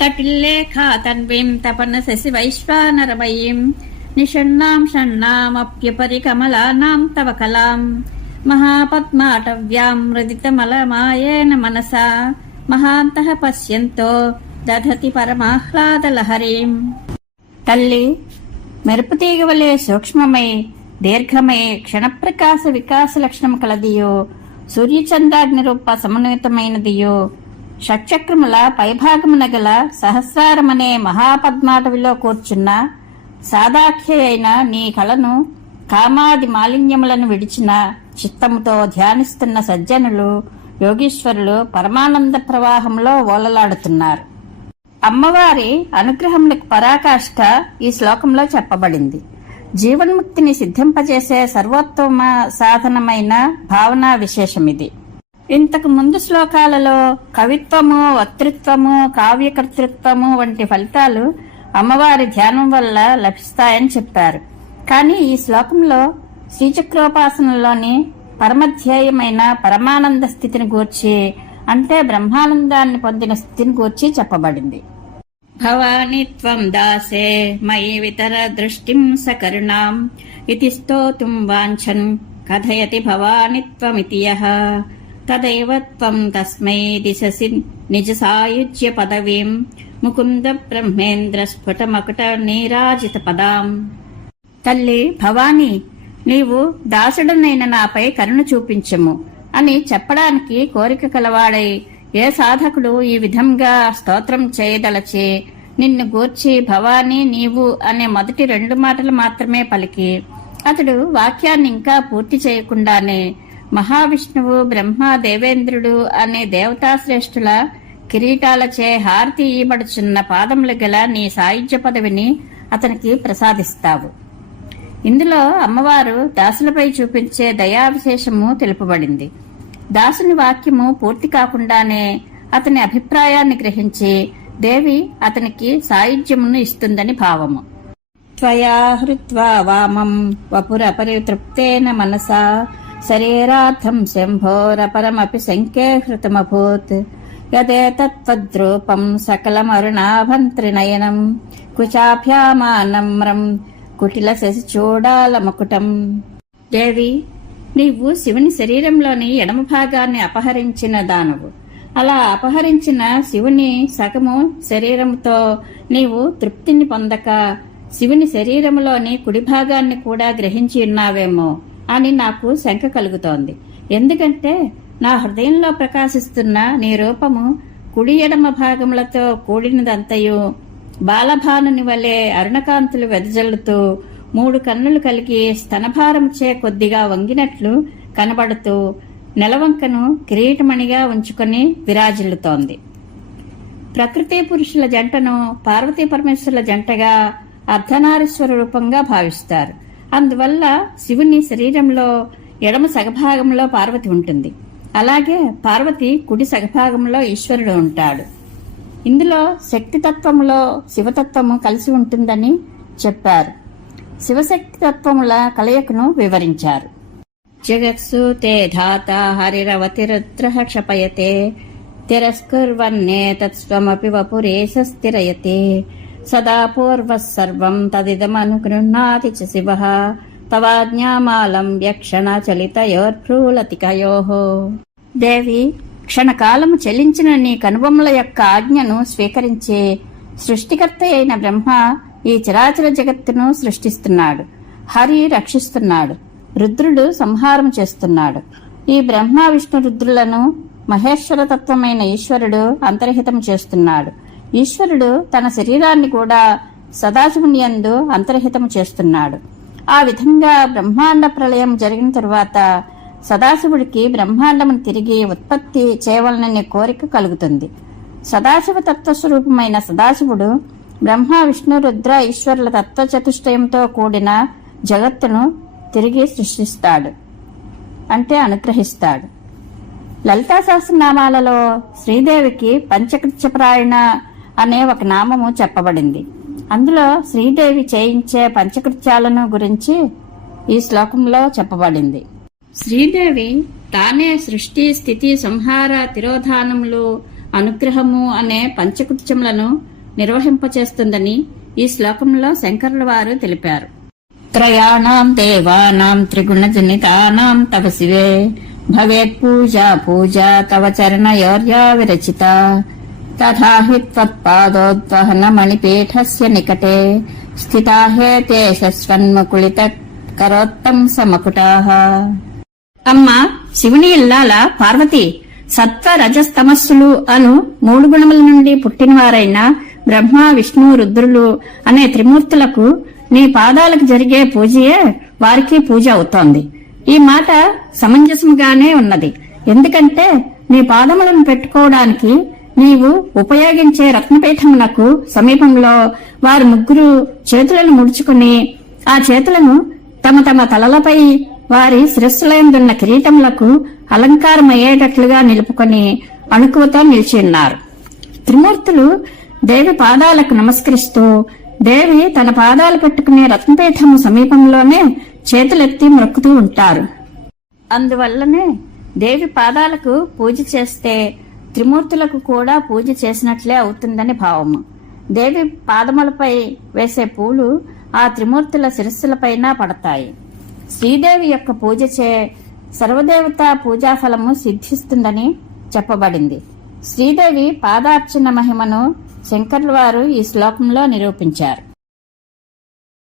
తటిల్లేఖా తన్వీం తపన శశి వైశ్వానరమయీం నిషణ్ణాం షణ్ణామప్యుపరి కమలానాం తవ కలాం మహాపద్మాటవ్యాం మృదితమలమాయేన మనసా మహాంతః పశ్యంతో దధతి పరమాహ్లాదలహరీం. తల్లి మెరుపుతీగ వలె సూక్ష్మమై దీర్ఘమై క్షణప్రకాశ వికాస లక్షణం కలదియో సూర్యచంద్రాగ్ని రూప సమన్వితమైనదియో షట్చక్రముల పైభాగమున గల సహస్రారమనే మహాపద్మాటవిలో కూర్చున్న సాదాఖ్య అయిన నీ కళను కామాది మాలిన్యములను విడిచిన చిత్తముతో ధ్యానిస్తున్న సజ్జనులు యోగీశ్వరులు పరమానంద ప్రవాహంలో ఓలలాడుతున్నారు. అమ్మవారి అనుగ్రహములకు పరాకాష్ఠ ఈ శ్లోకంలో చెప్పబడింది. జీవన్ముక్తిని సిద్ధింపజేసే సర్వోత్తమ సాధనమైన భావనా విశేషమిది. ఇంతకు ముందు శ్లోకాలలో కవిత్వము, వక్తృత్వము, కావ్యకర్తృత్వము వంటి ఫలితాలు అమ్మవారి ధ్యానం వల్ల లభిస్తాయని చెప్పారు. కానీ ఈ శ్లోకంలో శ్రీచక్రోపాసనలోని పరమధ్యేయమైన పరమానంద స్థితిని గూర్చి, అంటే బ్రహ్మానందాన్ని పొందిన స్థితిని గూర్చి చెప్పబడింది. భవాని త్వం దాసే మయి వితర దృష్టిం సకరుణాం ఇతి స్తోతుం వాంఛన్ కథయతి భవాని త్వమితి యః తదైవ త్వం తస్మై దిశసి నిజ సాయుజ్య పదవీం ముకుంద బ్రహ్మేంద్ర స్ఫుట మకుట నీరాజిత పదాం. తల్లి భవాని, నీవు దాసుడనైన నాపై కరుణ చూపించము అని చెప్పడానికి కోరిక కలవాడై ఏ సాధకుడు ఈ విధంగా స్తోత్రం చేయదలచి నిన్ను గూర్చి భవానీ నీవు అనే మొదటి 2 మాటలు మాత్రమే పలికి అతడు వాక్యాన్ని ఇంకా పూర్తి చేయకుండానే మహావిష్ణువు, బ్రహ్మ, దేవేంద్రుడు అనే దేవతాశ్రేష్ఠుల కిరీటాలచే హారతి ఇయ్యబడుచున్న పాదములు గల నీ సాయుధ్య పదవిని అతనికి ప్రసాదిస్తావు. ఇందులో అమ్మవారు దాసులపై చూపించే దయా విశేషము తెలుపబడింది. దాసుని వాక్యము పూర్తి కాకుండానే అతని అభిప్రాయాన్ని గ్రహించి దేవి అతనికి సాయుధ్యమును ఇస్తుందని భావము. త్వయా హృత్వా వామం వపురపరితృప్తేన మనసా శరీరార్థం శంభోరపరమపి శంకే హృతమభూత్ యదేతత్వద్రూపం సకలమరుణాభంత్రినయనం కుచాభ్యామానమ్రం కుటిల శశి చూడాల మకుటం. దేవి, నీవు శివుని శరీరంలోని ఎడమ భాగాన్ని అపహరించిన దానవు. అలా అపహరించిన శివుని సగము శరీరముతో నీవు తృప్తిని పొందక శివుని శరీరములోని కుడి భాగాన్ని కూడా గ్రహించి ఉన్నావేమో అని నాకు శంక కలుగుతోంది. ఎందుకంటే నా హృదయంలో ప్రకాశిస్తున్న నీ రూపము కుడి ఎడమ భాగములతో కూడినదంతయు బాలభానుని వలె అరుణకాంతులు వెదజల్లుతూ 3 కన్నులు కలిగి స్తనభారముచే కొద్దిగా వంగినట్లు కనబడుతూ నెలవంకను కిరీటమణిగా ఉంచుకొని విరాజిల్లుతోంది. ప్రకృతి పురుషుల జంటను పార్వతీ పరమేశ్వరుల జంటగా అర్ధనారీశ్వర రూపంగా భావిస్తారు. అందువల్ల శివుని శరీరంలో ఎడమ సగభాగంలో పార్వతి ఉంటుంది. అలాగే పార్వతి కుడి సగభాగంలో ఈశ్వరుడు ఉంటాడు. ఇందులో శక్తితత్వములో శివతత్వము కలిసి ఉంటుందని చెప్పారు. శివశక్తి తత్వముల కలయికను వివరించారు. జగత్సూతే ధాత హరిరవతిరుద్రః క్షపయతే తిరస్కుర్వన్నే తత్స్వమపి వపురేశ స్థిరయతే సదా పూర్వః సర్వం తదిదమనుగృహ్ణాతి చ శివః తవాజ్ఞామాలం యక్షణ చలితయోర్భ్రూలతికయోః. దేవి, క్షణకాలము చెలించిన నీ కనుబొమ్మల యొక్క ఆజ్ఞను స్వీకరించి సృష్టికర్త అయిన బ్రహ్మ ఈ చరాచర జగత్తును సృష్టిస్తున్నాడు. హరి రక్షిస్తున్నాడు. రుద్రుడు సంహారం చేస్తున్నాడు. ఈ బ్రహ్మ విష్ణు రుద్రులను మహేశ్వర తత్వమైన ఈశ్వరుడు అంతర్హితం చేస్తున్నాడు. ఈశ్వరుడు తన శరీరాన్ని కూడా సదాశివుని యందు అంతర్హితం చేస్తున్నాడు. ఆ విధంగా బ్రహ్మాండ ప్రళయం జరిగిన తరువాత సదాశివుడికి బ్రహ్మాండమును తిరిగి ఉత్పత్తి చేయవలననే కోరిక కలుగుతుంది. సదాశివ తత్వస్వరూపమైన సదాశివుడు బ్రహ్మ విష్ణు రుద్ర ఈశ్వరుల తత్వచతుష్టయంతో కూడిన జగత్తును తిరిగి సృష్టిస్తాడు, అంటే అనుగ్రహిస్తాడు. లలితా సహస్రనామాలలో శ్రీదేవికి పంచకృత్యప్రాయణ అనే ఒక నామము చెప్పబడింది. అందులో శ్రీదేవి చేయించే పంచకృత్యాలను గురించి ఈ శ్లోకంలో చెప్పబడింది. శ్రీదేవి తానే సృష్టి స్థితి సంహార తిరోధానములు అనుగ్రహము అనే పంచకృత్యములను నిర్వహింపచేస్తుందని ఈ శ్లోకంలో శంకరుల వారు తెలిపారు. త్రయాణం దేవానాం త్రిగుణజనితానాం తవ శివే భవేత్ పూజా పూజా తవ చరణయోర్యా విరచిత తథా హి త్వత్పాదోద్వహన మణిపీఠస్య నికటే స్థితా హే తే శస్వన్ముకుళిత కరోత్తం సమకుటాః. అమ్మ శివుని ఇల్లాల పార్వతి, సత్వ రజస్తమస్సులు అను 3 గుణముల నుండి పుట్టినవారైన బ్రహ్మ విష్ణు రుద్రులు అనే త్రిమూర్తులకు నీ పాదాలకు జరిగే పూజయే వారికి పూజ అవుతోంది. ఈ మాట సమంజసముగానే ఉన్నది. ఎందుకంటే నీ పాదములను పెట్టుకోవడానికి నీవు ఉపయోగించే రత్నపీఠమునకు సమీపంలో వారు ముగ్గురు చేతులను ముడుచుకుని ఆ చేతులను తమ తమ తలలపై వారి శిరస్సులందున్న కిరీటములకు అలంకారమయ్యేటట్లుగా నిలుపుకొని అణుకువతో నిలిచి ఉన్నారు. త్రిమూర్తులు దేవి పాదాలకు నమస్కరిస్తూ దేవి తన పాదాలు పెట్టుకునే రత్నపీఠము సమీపంలోనే చేతులెత్తి మొక్కుతూ ఉంటారు. అందువల్లనే దేవి పాదాలకు పూజ చేస్తే త్రిమూర్తులకు కూడా పూజ చేసినట్లే అవుతుందని భావము. దేవి పాదములపై వేసే పూలు ఆ త్రిమూర్తుల శిరస్సులపైన పడతాయి. శ్రీదేవి యొక్క పూజచే సర్వదేవతా పూజాఫలము సిద్ధిస్తుందని చెప్పబడింది. శ్రీదేవి పాదార్చన మహిమను శంకర్ల వారు ఈ శ్లోకంలో నిరూపించారు.